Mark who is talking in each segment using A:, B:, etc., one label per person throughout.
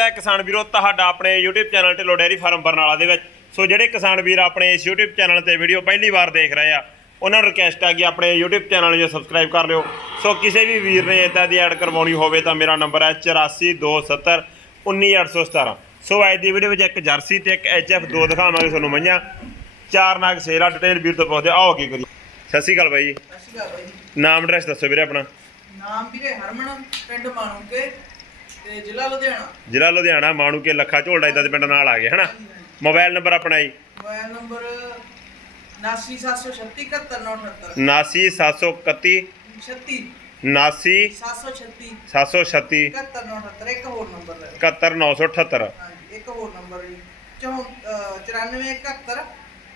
A: ਹੈ ਕਿਸਾਨ ਵੀਰੋ ਤੁਹਾਡਾ ਆਪਣੇ YouTube channel Dhillon dairy farm Barnala ਦੇ ਵਿੱਚ। ਸੋ ਜਿਹੜੇ ਕਿਸਾਨ ਵੀਰ ਆਪਣੇ ਇਸ YouTube ਚੈਨਲ ਤੇ ਵੀਡੀਓ ਪਹਿਲੀ ਵਾਰ ਦੇਖ ਰਹੇ ਆ ਉਹਨਾਂ ਨੂੰ ਰਿਕਵੈਸਟ ਆ ਕਿ ਆਪਣੇ YouTube ਚੈਨਲ ਨੂੰ ਸਬਸਕ੍ਰਾਈਬ ਕਰ ਲਿਓ। ਸੋ ਕਿਸੇ ਵੀ ਵੀਰ ਨੇ ਇਦਾਂ ਦੀ ਐਡ ਕਰਵਾਉਣੀ ਹੋਵੇ ਤਾਂ ਮੇਰਾ ਨੰਬਰ ਹੈ 8427 19817 ਸੋ ਅੱਜ ਦੀ ਵੀਡੀਓ ਵਿੱਚ ਇੱਕ ਜਰਸੀ ਤੇ ਇੱਕ HF ਦੋ ਦਿਖਾਵਾਂਗੇ ਤੁਹਾਨੂੰ ਮਈਆਂ। ਚਾਰ ਨਾਗ ਸੇਰਾ ਡਿਟੇਲ ਵੀਰ ਤੋਂ ਪੁੱਛਦੇ ਆਓ ਕੀ ਕਰੀ ਸਤਿ ਸ਼੍ਰੀ ਅਕਾਲ ਬਾਈ ਜੀ।
B: ਸਤਿ ਸ਼੍ਰੀ ਅਕਾਲ ਬਾਈ ਜੀ।
A: ਨਾਮ ਐਡਰੈਸ ਦੱਸੋ ਵੀਰੇ ਆਪਣਾ।
B: ਨਾਮ ਵੀਰੇ ਹਰਮਨ ਪਿੰਡ ਮਾਣੂਕੇ। ਤੇ ਜ਼ਿਲ੍ਹਾ ਲੁਧਿਆਣਾ।
A: ਜ਼ਿਲ੍ਹਾ ਲੁਧਿਆਣਾ ਮਾਣੂ ਕੇ ਲੱਖਾ ਝੋਲਡਾ ਇਦਾਂ ਦੇ ਪਿੰਡ ਨਾਲ ਆ ਗਏ ਹਨਾ? ਮੋਬਾਈਲ ਨੰਬਰ ਆਪਣਾ ਜੀ।
B: ਮੋਬਾਈਲ ਨੰਬਰ 7976379978
A: 79731
B: 36
A: 79
B: 736
A: 736
B: 7198 ਇੱਕ ਹੋਰ ਨੰਬਰ ਲੈ
A: 71978
B: ਹਾਂਜੀ ਇੱਕ ਹੋਰ ਨੰਬਰ ਜੀ। 9471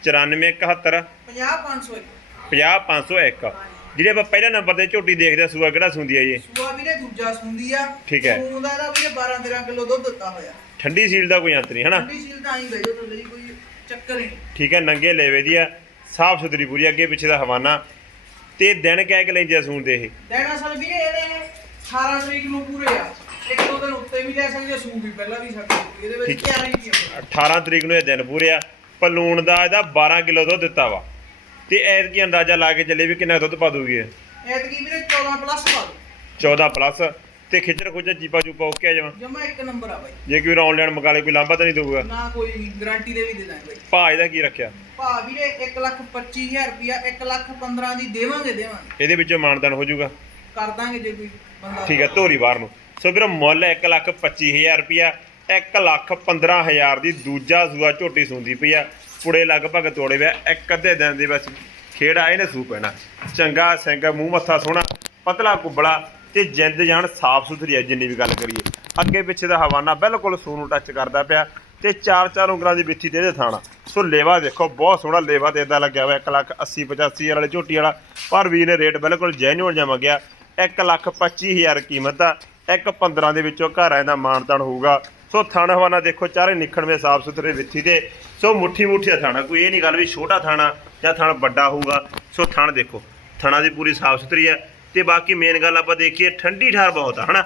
A: 9471
B: 50501
A: 50501 ਜਿਹੜੇ ਆਪਾਂ ਪਹਿਲਾ ਨੰਬਰ ਤੇ ਝੋਟੀ ਦੇਖਦੇ ਆ ਸੂਆ ਕਿਹੜਾ ਸੁੰਦੀ ਆ ਜੀ?
B: ਸੂਆ ਵੀਰੇ ਦੂਜਾ ਸੁੰਦੀ ਆ।
A: ਠੀਕ ਹੈ।
B: ਸੂਆ ਦਾ ਇਹਦਾ ਵੀਰੇ 12 13 ਕਿਲੋ ਦੁੱਧ ਦਿੱਤਾ ਹੋਇਆ।
A: ਠੰਡੀ ਸੀਲ ਦਾ ਕੋਈ ਅੰਤ ਨਹੀਂ ਹਨਾ?
B: ਠੰਡੀ ਸੀਲ ਤਾਂ ਆਈ ਬੈਜੋ ਤੁਹਾਡੇ ਕੋਈ ਚੱਕਰ ਹੀ ਨਹੀਂ।
A: ਠੀਕ ਹੈ ਨੰਗੇ ਲੈਵੇ ਦੀ ਆ ਸਾਫ਼ ਸੁਥਰੀ ਪੂਰੀ ਅੱਗੇ ਪਿੱਛੇ ਦਾ ਹਵਾਨਾ। ਤੇ ਦਿਨ ਕਹਿ ਕੇ ਲੈਂਦੇ ਆ ਸੂਣ ਦੇ ਇਹ?
B: ਦੇਣਾ ਅਸਲ ਵੀਰੇ ਇਹਦੇ 18 ਤਰੀਕ ਨੂੰ ਪੂਰੇ ਆ। ਇੱਕ ਦੋ ਦਿਨ ਉੱਤੇ ਵੀ ਲੈ ਸਕਦੇ ਆ, ਸੂ ਵੀ ਪਹਿਲਾਂ ਵੀ ਸਕਦੇ ਇਹਦੇ ਵਿੱਚ
A: ਠੀਕ।
B: ਕਿਆ ਨਹੀਂ ਕੀ
A: 18 ਤਰੀਕ ਨੂੰ ਇਹ ਦਿਨ ਪੂਰੇ ਆ। ਪਲੂਣ ਦਾ ਇਹਦਾ 12 ਕਿਲੋ ਦੁੱਧ ਦਿੱਤਾ ਵਾ। ਤੇ ਐਤਕੀ ਅੰਦਾਜ਼ਾ ਲਾ ਕੇ ਚੱਲੇ ਵੀ ਕਿੰਨਾ ਦੁੱਧ ਪਾ ਦੂਗੀ ਇਹ।
B: ਐਤਕੀ ਵੀਰੇ 14 ਪਲੱਸ ਪਾ ਦੋ
A: 14 ਪਲੱਸ ਤੇ ਖਿੱਚਰ ਖੁੱਚਰ ਚੀਪਾ ਚੂਪਾ ਓਕੇ ਆ ਜਾਵਾਂ
B: ਜਮਾ ਇੱਕ ਨੰਬਰ ਆ ਬਾਈ।
A: ਜੇ ਕੋਈ ਆਨਲਾਈਨ ਮੰਗਾ ਲੇ ਕੋਈ ਲਾਂਭਾ ਤਾਂ ਨਹੀਂ ਦਊਗਾ।
B: ਨਾ ਕੋਈ ਗਾਰੰਟੀ ਦੇ ਵੀ ਦੇ ਦਾਂਗੇ ਬਾਈ।
A: ਭਾਅ ਇਹਦਾ ਕੀ ਰੱਖਿਆ?
B: ਭਾ ਵੀਰੇ 1 ਲੱਖ 25000 ਰੁਪਿਆ 1 ਲੱਖ 15 ਦੀ ਦੇਵਾਂਗੇ ਦੇਵਾਂਗੇ।
A: ਇਹਦੇ ਵਿੱਚੋਂ ਮਾਨਦਾਨ ਹੋ ਜਾਊਗਾ।
B: ਕਰ ਦਾਂਗੇ ਜੇ ਕੋਈ ਬੰਦਾ
A: ਠੀਕ ਹੈ ਧੋਰੀ ਬਾਹਰ ਨੂੰ। ਸੋ ਵੀਰ ਮੁੱਲ 1 ਲੱਖ 25000 ਰੁਪਿਆ 1 ਲੱਖ 15000 ਦੀ ਦੂਜਾ ਸੂਆ ਝੋਟੀ ਸੁੰਦੀ ਪਈ ਆ। ਪੁੜੇ ਲਗਭਗ ਤੋੜੇ ਵੇ, ਇੱਕ ਅੱਧੇ ਦਿਨ ਦੇ ਵਿੱਚ ਖੇੜਾ ਇਹਨੇ ਸੂ ਪੈਣਾ। ਚੰਗਾ ਸਿੰਘ, ਮੂੰਹ ਮੱਥਾ ਸੋਹਣਾ, ਪਤਲਾ ਕੁੱਬਲਾ ਤੇ ਜਿੰਦ ਜਾਨ ਸਾਫ਼ ਸੁਥਰੀ ਹੈ ਜਿੰਨੀ ਵੀ ਗੱਲ ਕਰੀਏ। ਅੱਗੇ ਪਿੱਛੇ ਦਾ ਹਵਾਨਾ ਬਿਲਕੁਲ ਸੂ ਨੂੰ ਟੱਚ ਕਰਦਾ ਪਿਆ ਤੇ ਚਾਰ ਚਾਰ ਉਂਗਲਾਂ ਦੀ ਵਿੱਥੀ ਤੇ ਇਹਦੇ ਥਾਣਾ। ਸੋ ਲੇਵਾ ਦੇਖੋ, ਬਹੁਤ ਸੋਹਣਾ ਲੇਵਾ ਤੇ ਇਦਾਂ ਲੱਗਿਆ ਹੋਇਆ 1 ਲੱਖ 80 85 ਵਾਲੇ ਝੋਟੀ ਵਾਲਾ। ਪਰ ਵੀ ਨੇ ਰੇਟ ਬਿਲਕੁਲ ਜੈਨੂਅਲ ਜਿਹਾ ਗਿਆ 1 ਲੱਖ 25000 ਕੀਮਤ ਆ। ਇੱਕ 15 ਦੇ ਵਿੱਚੋਂ ਘਰ ਆਏ ਦਾ ਮਾਨਤਾਨ ਹੋਊਗਾ। ਸੋ ਥਣ ਹਵਾਨਾ ਦੇਖੋ ਚਾਰੇ ਨਿਖਣਵੇਂ ਸਾਫ਼ ਸੁਥਰੇ ਵਿੱਥੀ ਦੇ। ਸੋ ਮੁੱਠੀ ਮੁੱਠੀ ਦਾ ਥਾਣਾ। ਕੋਈ ਇਹ ਨਹੀਂ ਗੱਲ ਵੀ ਛੋਟਾ ਥਾਣਾ ਜਾਂ ਥਣ ਵੱਡਾ ਹੋਊਗਾ। ਸੋ ਥਣ ਦੇਖੋ ਥਣਾ ਦੀ ਪੂਰੀ ਸਾਫ਼ ਸੁਥਰੀ ਆ। ਤੇ ਬਾਕੀ ਮੇਨ ਗੱਲ ਆਪਾਂ ਦੇਖੀਏ ਠੰਡੀ ਠਾਰ ਬਹੁਤ ਆ ਹਨਾ?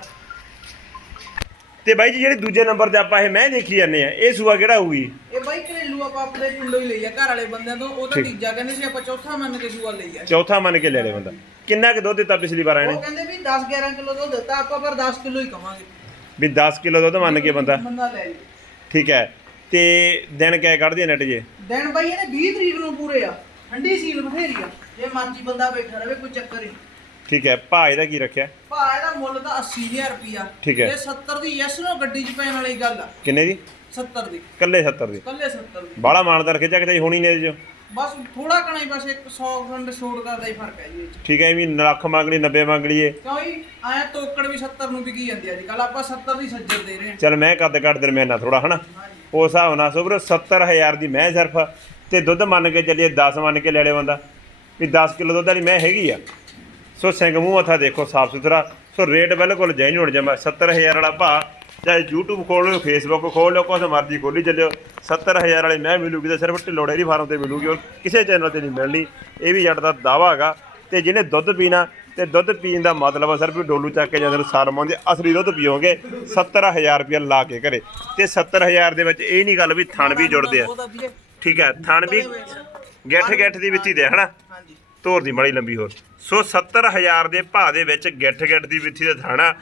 A: ਤੇ ਬਾਈ ਜੀ ਜਿਹੜੀ ਦੂਜੇ ਨੰਬਰ ਤੇ ਆਪਾਂ ਇਹ ਮੈਂ ਦੇਖੀ ਜਾਂਦੇ ਆ ਇਹ ਸੂਆ ਕਿਹੜਾ ਹੋਊਗੀ?
B: ਇਹ ਬਾਈ ਘਰੇਲੂ ਆਪਾਂ ਆਪਣੇ ਪਿੰਡੋਂ ਹੀ ਲਈ ਆ ਘਰ ਵਾਲੇ ਬੰਦਿਆਂ ਤੋਂ। ਉਹ ਤਾਂ
A: ਠੀਕ।
B: ਤੀਜਾ ਕਹਿੰਦੇ ਸੀ ਆਪਾਂ ਚੌਥਾ ਮੰਨ ਕੇ ਸੂਆ ਲਈ ਆ।
A: ਚੌਥਾ ਮੰਨ ਕੇ ਲੈ ਲੈ ਬੰਦਾ। ਕਿੰਨਾ ਕੁ ਦੁੱਧ ਦਿੱਤਾ ਪਿਛਲੀ ਵਾਰ
B: ਉਹ
A: ਇਹਨੇ
B: ਕਹਿੰਦੇ ਵੀ 10 11 ਕਿਲੋ ਦੁੱਧ ਦਿੱਤਾ ਆਪਾਂ ਪਰ 10 ਕਿਲੋ ਹੀ ਕਵਾਂਗੇ।
A: ਵੀ 10 ਕਿਲੋ ਦੁੱਧ ਮੰਨ ਕੇ ਬੰਦਾ।
B: ਬੰਦਾ ਲੈ ਜੀ।
A: ਠੀਕ ਹੈ। ਤੇ ਦਿਨ ਕਿਆ ਕੱਢਦੀ ਨੈਟ ਜੇ?
B: ਦਿਨ ਬਾਈ ਇਹਨੇ 20 ਤਰੀਕ ਨੂੰ ਪੂਰੇ ਆ। ਠੰਡੀ ਸੀਲ ਬਥੇਰੀ ਆ। ਜੇ ਮਰਜ਼ੀ ਬੰਦਾ ਬੈਠਾ ਰਵੇ ਕੋਈ ਚੱਕਰ ਹੀ ਨਹੀਂ।
A: ਠੀਕ ਹੈ ਭਾਅ ਇਹਦਾ ਕੀ ਰੱਖਿਆ?
B: ਭਾ ਇਹਦਾ ਮੁੱਲ ਤਾਂ 80000 ਰੁਪਿਆ
A: ਠੀਕ ਹੈ।
B: ਇਹ 70 ਦੀ ਯੈਸ ਨੋ ਗੱਡੀ 'ਚ ਪੈਣ ਵਾਲੀ ਗੱਲ ਆ।
A: ਕਿੰਨੇ ਦੀ?
B: 70 ਦੀ।
A: ਕੱਲੇ 70 ਦੀ।
B: ਕੱਲੇ 70 ਦੀ।
A: ਬਾਹਲਾ ਮਾਨਦਾਰ ਖਿੱਚਾ ਕਿਤੇ ਹੋਣੀ ਨੇ ਜੋ
B: ਬਸ ਥੋੜਾ ਕਣਾ ਹੀ ਬਸ ਇੱਕ 100 ਫੰਡ ਛੋੜ ਕਰਦਾ ਹੀ ਫ਼ਰਕ ਹੈ ਜੀ ਇਹ 'ਚ।
A: ਠੀਕ ਹੈ ਵੀ ਲੱਖ ਮੰਗਣੀ 90 ਮੰਗਣੀ ਏ
B: ਕਿਉਂ ਜੀ? ਆਇਆ ਤੋਕੜ ਵੀ 70 ਨੂੰ ਵਿਕੀ ਜਾਂਦੀ ਅੱਜ ਕੱਲ ਆਪਾਂ 70 ਦੀ ਸੱਜਰ ਦੇ ਰਹੇ ਹਾਂ।
A: ਚਲ ਮੈਂ ਕੱਦ ਕੱਟ ਦਰਮਿਆਨਾ ਥੋੜਾ ਹਨਾ? ਉਸ ਹਿਸਾਬ ਨਾਲ ਸੋਬਰ 70000 ਦੀ ਮੈਂ ਸਿਰਫ ਤੇ ਦੁੱਧ ਮੰਨ ਕੇ ਚੱਲੀਏ 10 ਮੰਨ ਕੇ ਲੈ ਲੈ ਬੰਦਾ। ਵੀ 10 ਕਿਲੋ ਦੁੱਧ ਵਾਲੀ ਮੈਂ ਹੈਗੀ ਆ। ਸੋ ਸਿੰਘ ਮੂੰਹ ਮੱਥਾ ਦੇਖੋ ਸਾਫ਼ ਸੁਥਰਾ ਸੋ ਰੇਟ ਬਿਲਕੁਲ ਜੈਨੂਨ ਜਮਾ। 70000 ਵਾਲਾ ਭਾ ਚਾਹੇ YouTube ਖੋਲ ਲਓ Facebook ਖੋਲ ਲਓ ਕੁਛ ਮਰਜ਼ੀ ਖੋਲੀ ਚੱਲਿਓ। 70000 ਵਾਲੀ ਮੈਂ ਮਿਲੂਗੀ ਤੇ ਸਿਰਫ ਢਿੱਲੋੜੇ ਦੀ ਫਾਰਮ ਤੇ ਮਿਲੂਗੀ ਹੋਰ ਕਿਸੇ ਚੈਨਲ ਤੇ ਨਹੀਂ ਮਿਲਣੀ। ਇਹ ਵੀ ਜੱਟ ਦਾ ਦਾਵਾ ਹੈਗਾ। ਤੇ ਜਿਹਨੇ ਦੁੱਧ ਪੀਣਾ ਤੇ ਦੁੱਧ ਪੀਣ ਦਾ ਮਤਲਬ ਆ ਸਿਰਫ ਵੀ ਡੋਲੂ ਚੱਕ ਕੇ ਜਾਂਦੇ ਨੂੰ ਸਾਲਮੋਂ ਦੇ ਅਸਲੀ ਦੁੱਧ ਪੀਓਗੇ 70000 ਰੁਪਏ ਲਾ ਕੇ ਘਰੇ। ਤੇ 70000 ਦੇ ਵਿੱਚ ਇਹ ਨਹੀਂ ਗੱਲ ਵੀ ਥਣ ਵੀ ਜੁੜਦੇ ਆ। ਠੀਕ ਹੈ ਥਣ ਵੀ ਗਿੱਠ ਗਿੱਠ ਦੀ ਵਿੱਥੀ ਦੇ ਹਨਾ?
B: ਹਾਂਜੀ।
A: ਧੋਰ ਦੀ ਮੜੀ ਲੰਬੀ ਹੋਰ। ਸੋ 70000 ਦੇ ਭਾਅ ਦੇ ਵਿੱਚ ਗਿੱਠ ਗਿੱਠ ਦੀ ਵਿੱਥੀ ਦਾ ਥਾਣਾ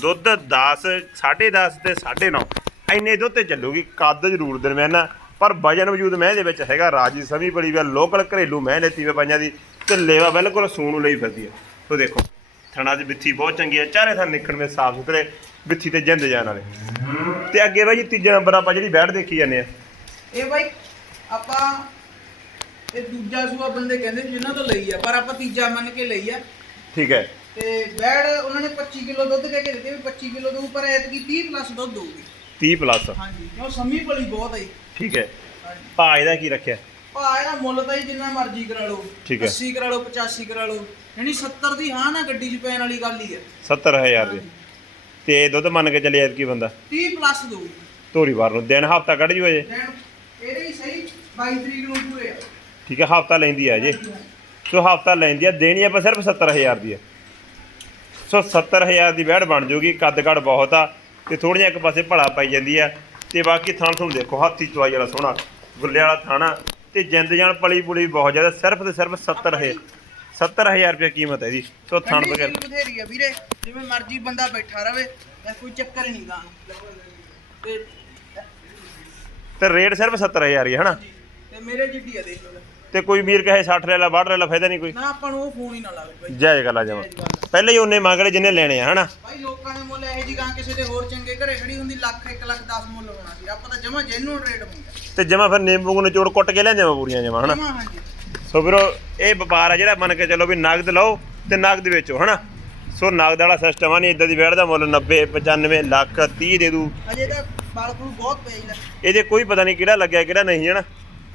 A: ਦੁੱਧ 10 10.5 ਤੇ 9.5 ਐਨੇ ਦੁੱਧ ਤੇ ਚੱਲੂਗੀ ਕੱਦ ਜ਼ਰੂਰ ਦਰਮਿਆਨਾ। ਪਰ ਵਜਨ ਵਜੂਦ ਮੈਂ ਦੇ ਵਿੱਚ ਹੈਗਾ ਰਾਜੀ ਸਮੀ ਬੜੀ ਵੀ ਲੋਕਲ ਘਰੇਲੂ ਮੈਂ ਲੈਤੀ ਵੇ ਪੰਜਾਂ ਦੀ ਤੇ ਲੇਵਾ ਬਿਲਕੁਲ ਸੂਣ ਲਈ ਫਿਰਦੀ ਹੈ ਸੋ ਦੇਖੋ ਥਣਾ ਦੀ ਵਿੱਥੀ ਬਹੁਤ ਚੰਗੀ ਹੈ ਚਾਰੇ ਥਾਂ ਨਿਕਲਵੇਂ ਸਾਫ਼ ਸੁਥਰੇ ਵਿੱਥੀ ਤੇ ਜਿੰਦ ਜਾਣ ਵਾਲੇ। ਤੇ ਅੱਗੇ ਬਾਈ ਤੀਜਾ ਨੰਬਰ ਆਪਾਂ ਜਿਹੜੀ ਬੈਠ ਦੇਖੀ ਜਾਂਦੇ ਆ।
B: ਇਹ ਬਾਈ ਆਪਾਂ ਇਹ ਦੂਜਾ ਸੂਆ ਬੰਦੇ ਕਹਿੰਦੇ ਜਿਨ੍ਹਾਂ ਤੋਂ ਲਈ ਆ ਪਰ ਆਪਾਂ ਤੀਜਾ ਮੰਨ ਕੇ ਲਈ ਆ।
A: ਠੀਕ ਹੈ।
B: ਤੇ ਬੈੜ ਉਹਨਾਂ ਨੇ 25 ਕਿਲੋ ਦੁੱਧ ਕਹਿ ਕੇ ਦਿੱਤੇ ਵੀ 25 ਕਿਲੋ ਦੇ ਉੱਪਰ ਐਤਕੀ 30 ਪਲੱਸ ਦੁੱਧ ਹੋਊਗੀ।
A: 30 ਪਲੱਸ।
B: ਹਾਂਜੀ ਕਿਉਂ ਸਮੀ ਭਲੀ ਬਹੁਤ ਆਈ
A: ਠੀਕ ਹੈ।
B: ਹਾਂਜੀ।
A: ਭਾਅ ਇਹਦਾ ਕੀ ਰੱਖਿਆ?
B: ਭਾ ਇਹਦਾ ਮੁੱਲ ਤਾਂ ਹੀ ਜਿੰਨਾ ਮਰਜ਼ੀ ਕਰਾ ਲਓ
A: ਠੀਕ ਹੈ।
B: 80 ਕਰਾ ਲਓ 85 ਕਰਾ ਲਓ ਯਾਨੀ 70 ਦੀ ਹਾਂ ਨਾ ਗੱਡੀ 'ਚ ਪੈਣ ਵਾਲੀ ਗੱਲ ਹੀ ਹੈ।
A: 70000 ਦੇ। ਤੇ ਦੁੱਧ ਮੰਨ ਕੇ ਚੱਲੇ ਯਾਰ ਕੀ ਬੰਦਾ?
B: 30 ਪਲੱਸ ਦਊਗੀ
A: ਧੋਰੀ ਵਾਰ ਨੂੰ। ਦਿਨ ਹਫਤਾ ਕੱਢ ਜੂ। ਅਜੇ
B: ਦੇਣ ਇਹਦੇ ਹੀ ਸਹੀ 22 ਤਰੀਕ ਨੂੰ ਪੂਰੇ ਆ।
A: ਠੀਕ ਹੈ ਹਫਤਾ ਲੈਂਦੀ ਆ ਅਜੇ ਸੋ ਹਫਤਾ ਲੈਂਦੀ ਆ ਦੇਣੀ ਆਪਾਂ ਸਿਰਫ 70000 ਦੀ ਆ। ਸੋ 70000 ਦੀ ਵੈੜ ਬਣ ਜੂਗੀ ਕੱਦ ਕੱਦ ਬਹੁਤ ਆ ਤੇ ਥੋੜ੍ਹੀਆਂ ਇੱਕ ਪਾਸੇ ਭਲਾ ਪਾਈ ਜਾਂਦੀ ਆ ਤੇ ਬਾਕੀ ਥਣ ਤੁਹਾਨੂੰ ਦੇਖੋ ਹਾਥੀ ਚਵਾਈ ਵਾਲਾ ਸੋਹਣਾ ਗੁੱਲੇ ਵਾਲਾ ਥਾਣਾ ਤੇ ਜਿੰਦ ਜਾਨ ਪਲੀ ਪੁਲੀ ਬਹੁਤ ਜ਼ਿਆਦਾ ਸਿਰਫ ਤੇ ਸਿਰਫ 70 ਹੈ 70000 ਰੁਪਏ ਕੀਮਤ ਹੈ ਇਹਦੀ ਸੋ ਥਣ
B: ਠੰਡੀ
A: ਵਗੈਰਾ
B: ਸੀਲ ਬਥੇਰੀ ਆ ਵੀਰੇ ਜਿਵੇਂ ਮਰਜ਼ੀ ਬੰਦਾ ਬੈਠਾ ਰਵੇ ਐ ਕੋਈ ਚੱਕਰ ਹੀ ਨਹੀਂ ਗਾਣ ਤੇ
A: ਤੇ ਰੇਟ ਸਿਰਫ 70000 ਹੀ ਹੈ ਹਨਾ?
B: ਜੀ ਤੇ ਮੇਰੇ ਜਿੱਡੀ ਆ ਦੇਖ ਲਓ।
A: ਤੇ ਕੋਈ ਵੀਰ ਕਹੇ 60 ਲੈ ਲਾ 62 ਲੈ ਲਾ ਫਾਇਦਾ ਨਹੀਂ ਕੋਈ।
B: ਨਾ ਆਪਾਂ ਨੂੰ ਉਹ ਫੋਨ ਹੀ ਨਾ ਲਾਵੇ ਬਾਈ।
A: ਜਾਇਜ਼ ਗੱਲ ਆ ਜਮਾ ਪਹਿਲੇ ਹੀ ਉਹਨੇ ਮੰਗ ਲਏ ਜਿੰਨੇ ਲੈਣੇ ਆ ਹਨਾ?
B: ਭਾਈ ਲੋਕਾਂ ਦੇ ਮੁੱਲ ਇਹੋ ਜੀ ਗਾਂ ਕਿਸੇ ਦੇ ਹੋਰ ਚੰਗੇ ਘਰੇ ਖੜੀ ਹੁੰਦੀ ਲੱਖ 1 ਲੱਖ 10 ਮੁੱਲ ਹੋਣਾ ਸੀ। ਆਪਾਂ ਤਾਂ ਜਮਾ ਜੈਨੂਨ ਰੇਟ ਹੁੰਦਾ
A: ਤੇ ਜਮਾ ਫਿਰ ਨਿੰਬੂ ਨੂੰ ਨਿਚੋੜ ਕੁੱਟ ਕੇ ਲੈਂਦੇ ਆ ਪੂਰੀਆਂ ਜਮਾ ਹਨਾ?
B: ਜਮਾ ਹਾਂਜੀ।
A: ਸੋ ਵੀਰੋ ਇਹ ਵਪਾਰ ਆ ਜਿਹੜਾ ਮੰਨ ਕੇ ਚੱਲੋ ਵੀ ਨਗਦ ਲਓ ਤੇ ਨਗਦ ਵੇਚੋ ਹਨਾ? ਸੋ ਨਗਦ ਵਾਲਾ ਸਿਸਟਮ ਆ ਨਹੀਂ ਇਦਾਂ ਦੀ ਵੇੜ ਦਾ ਮੁੱਲ 90 95 ਲੱਖ 30 ਦੇ ਦੂ।
B: ਅਜੇ ਤਾਂ ਬਾਲ ਬੂਲ ਬਹੁਤ ਜਾਂਦਾ
A: ਇਹਦੇ ਕੋਈ ਪਤਾ ਨਹੀਂ ਕਿਹੜਾ ਲੱਗਿਆ ਕਿਹੜਾ ਨਹੀਂ ਹਨਾ?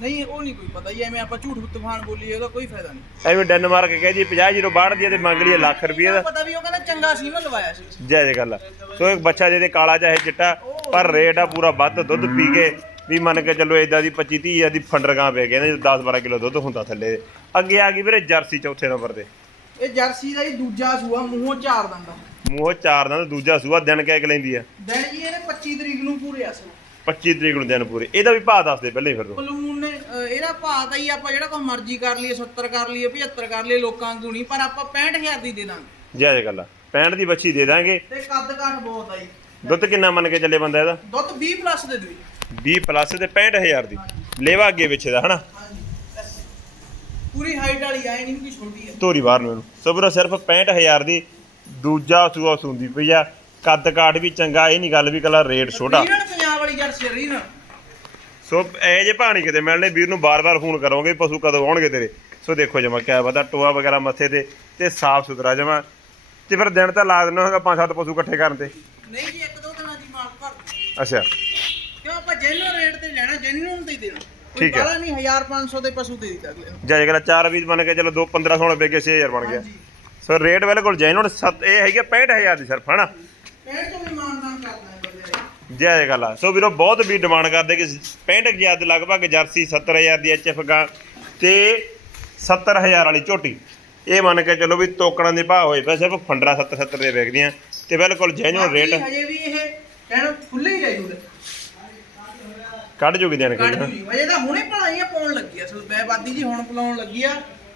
B: ਨਹੀਂ ਉਹ ਨਹੀਂ ਕੋਈ ਪਤਾ ਜੀ ਐਵੇਂ ਆਪਾਂ ਝੂਠ ਤੂਫਾਨ ਬੋਲੀਏ ਉਹਦਾ ਕੋਈ ਫਾਇਦਾ ਨਹੀਂ।
A: ਐਵੇਂ ਡੈਨਮਾਰਕ ਕਹੇ ਜੀ 50 ਜੀਰੋ ਬਾੜ ਦੀ ਆ ਤੇ ਮੰਗ ਲਈਏ ਲੱਖ ਰੁਪਏ ਦਾ।
B: ਪਤਾ ਵੀ ਉਹ ਕਹਿੰਦਾ ਚੰਗਾ ਸੀਮਾ ਲਵਾਇਆ ਸੀ।
A: ਜੈ ਜੈ ਗੱਲ ਆ ਸੋ ਇੱਕ ਬੱਚਾ ਜਿਹਦੇ ਕਾਲਾ ਚਾਹੇ ਚਿੱਟਾ ਪਰ ਰੇਟ ਆ ਪੂਰਾ ਵੱਧ ਦੁੱਧ ਪੀ ਕੇ ਵੀ ਮੰਨ ਕੇ ਚੱਲੋ ਇਦਾਂ ਦੀ 25 30 ਹਜ਼ਾਰ ਦੀ ਫੰਡਰ ਗਾਂ ਪੈ ਗਏ ਨੇ 10 12 ਕਿਲੋ ਦੁੱਧ ਹੁੰਦਾ ਥੱਲੇ। ਅੱਗੇ ਆ ਗਈ ਵੀਰੇ ਜਰਸੀ ਚੌਥੇ ਨੰਬਰ ਤੇ।
B: ਇਹ ਜਰਸੀ ਦਾ ਹੀ ਦੂਜਾ ਸੂਆ ਮੂੰਹੋਂ ਚਾਰ ਦੰਦਾ
A: ਮੂੰਹੋਂ ਚਾਰ ਦਾ ਤੇ ਦੂਜਾ ਸੂਆ ਦਿਨ ਕਹਿ ਕੇ ਲੈਂਦੀ ਆ।
B: ਦਿਨ ਜੀ ਇਹਨੇ 25 ਤਰੀਕ ਨੂੰ ਪੂਰੇ ਅਸਲ
A: 25 ਤਰੀਕ ਨੂੰ ਦਿਨ ਪੂਰੇ। ਇਹਦਾ ਵੀ ਭਾਅ ਦੱਸ ਦੇ ਪਹਿਲੇ ਫਿਰ ਤੂੰ।
B: ਬਲੂਨ ਇਹਦਾ ਭਾਅ ਤਾਂ ਹੀ ਆਪਾਂ ਜਿਹੜਾ ਕੋਈ ਮਰਜ਼ੀ ਕਰ ਲਈਏ 70 ਕਰ ਲਈਏ 75 ਕਰ ਲਈਏ ਲੋਕਾਂ ਵਾਂਗੂ ਨਹੀਂ ਪਰ ਆਪਾਂ 65000 ਦੀ ਦੇ ਦਾਂਗੇ।
A: ਜੈ ਜੈ ਗੱਲ ਆ 65 ਦੀ ਬੱਚੀ ਦੇ ਦਾਂਗੇ।
B: ਤੇ ਕੱਦ ਕਾਠ ਬਹੁਤ ਆ ਜੀ।
A: ਦੁੱਧ ਕਿੰਨਾ ਮੰਨ ਕੇ ਚੱਲੇ ਬੰਦਾ ਇਹਦਾ?
B: ਦੁੱਧ 20 ਪਲੱਸ ਦੇ ਦਿਓ ਜੀ।
A: 20 ਪਲੱਸ ਤੇ 65000 ਦੀ। ਲੇਵਾ ਅੱਗੇ ਪਿੱਛੇ ਦਾ ਹਨਾ?
B: ਹਾਂਜੀ ਪੂਰੀ ਹਾਈਟ ਵਾਲੀ ਆਏ ਨਹੀਂ ਕਿ ਛੋਟੀ ਹੈ
A: ਧੋਰੀ ਬਾਹਰ ਨੂੰ ਇਹਨੂੰ। ਸੋ ਵੀਰੋ ਸਿਰਫ 65000 ਦੀ ਦੂਜਾ ਸੂਆ ਸੁੰਦੀ ਪਈ ਆ। ਕੱਦ ਕਾਠ ਵੀ ਚੰਗਾ ਇਹ ਨਹੀਂ ਗੱਲ ਵੀ ਕਲਾ ਰੇਟ ਛੋਟਾ।
B: ਪੰਜਾਬ ਵਾਲੀ ਜਰਸੀ ਰੀਨਲ
A: ਸੋ ਇਹ ਜੇ ਭਾਣੀ ਕਿਤੇ ਮਿਲਣੇ ਵੀਰ ਨੂੰ ਬਾਰ-ਬਾਰ ਫੋਨ ਕਰੋਗੇ ਪਸ਼ੂ ਕਦੋਂ ਆਉਣਗੇ ਤੇਰੇ। ਸੋ ਦੇਖੋ ਜਮਾ ਕਿਆ ਪਤਾ ਟੋਆ ਵਗੈਰਾ ਮੱਥੇ ਤੇ ਤੇ ਸਾਫ਼ ਸੁਥਰਾ ਜਮਾ। ਤੇ ਫਿਰ ਦਿਨ ਤਾਂ ਲਾ ਦੇਣਾ ਹੋਗਾ ਪੰਜ ਸੱਤ ਪਸ਼ੂ ਇਕੱਠੇ ਕਰਨ ਤੇ।
B: ਨਹੀਂ ਜੀ ਇੱਕ ਦੋ ਦਿਨਾਂ ਦੀ ਮਾਲ ਭਰ।
A: ਅੱਛਾ।
B: ਕਿਉਂ ਆਪਾਂ ਜੈਨੂਨ ਰੇਟ ਤੇ ਲੈਣਾ ਜੈਨੂਨ ਤੇ ਦੇਣਾ।
A: ਠੀਕ ਹੈ।
B: ਬਾਹਲਾ ਨਹੀਂ 1500 ਦੇ ਪਸ਼ੂ ਦੇ ਦਿੱਤਾ ਅਗਲੇ ਨੂੰ।
A: ਜੈ ਜਗਲਾ 4 20 ਮੰਨ ਕੇ ਚਲੋ 2 15 16 ਵੇਗੇ 6000 ਬਣ ਗਿਆ। ਸੋ ਰੇਟ ਬਿਲਕੁਲ ਜੈਨੂਨ ਸੱਤ ਇਹ ਹੈਗੀ ਆ 65000 ਦੀ ਸਿਰਫ ਹਨਾ?
B: ਕਹਿਣ ਤੋਂ ਵੀ ਮਾਨਦਾਨ ਕਰਦਾ ਹੈ ਬੰਦੇ
A: ਜੈ ਜੈ ਗੱਲ ਆ ਸੋ ਵੀਰੋ ਬਹੁਤ ਵੀ ਡਿਮਾਂਡ ਕਰਦੇ ਕਿ 65000 ਦੇ ਲਗਭਗ ਜਰਸੀ 70000 ਦੀ ਐਚਐਫ ਗਾਂ ਤੇ 70000 ਵਾਲੀ ਝੋਟੀ। ਇਹ ਮੰਨ ਕੇ ਚਲੋ ਵੀ ਤੋਕੜਾਂ ਦੇ ਭਾਅ ਹੋਏ ਪਏ ਸਿਰਫ ਫੰਡਰਾ 70 70 ਦੇ ਵੇਚਦੀਆਂ ਤੇ ਬਿਲਕੁਲ ਜੈਨੂਨ ਰੇਟ
B: ਬਾਕੀ ਹਜੇ ਵੀ ਇਹ ਕਹਿਣ ਖੁੱਲੇ ਹੀ ਰਹਿ ਜੂਗੇ
A: ਕੱਢ ਜੂਗੀ ਦੇਣ
B: ਕੱਢ
A: ਕੇ
B: ਜੂਗੀ। ਹਜੇ ਤਾਂ ਹੁਣੇ ਭਲਾਈਆਂ ਪਾਉਣ ਲੱਗੀ ਆ ਅਸਲ ਬੈਬਾਦੀ ਜੀ ਹੁਣ ਪਲਾਉਣ ਲੱਗੀ ਆ।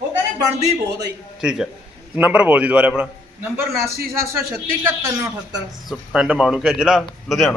B: ਉਹ ਕਹਿੰਦੇ ਬਣਦੀ ਬਹੁਤ ਆ ਜੀ।
A: ਠੀਕ ਹੈ ਨੰਬਰ ਬੋਲ ਦੀ ਦੁਬਾਰਾ ਆਪਣਾ।
B: ਨੰਬਰ 7976376978
A: ਸੋ ਪਿੰਡ ਮਾਣੂਕੇ ਜ਼ਿਲ੍ਹਾ ਲੁਧਿਆਣਾ।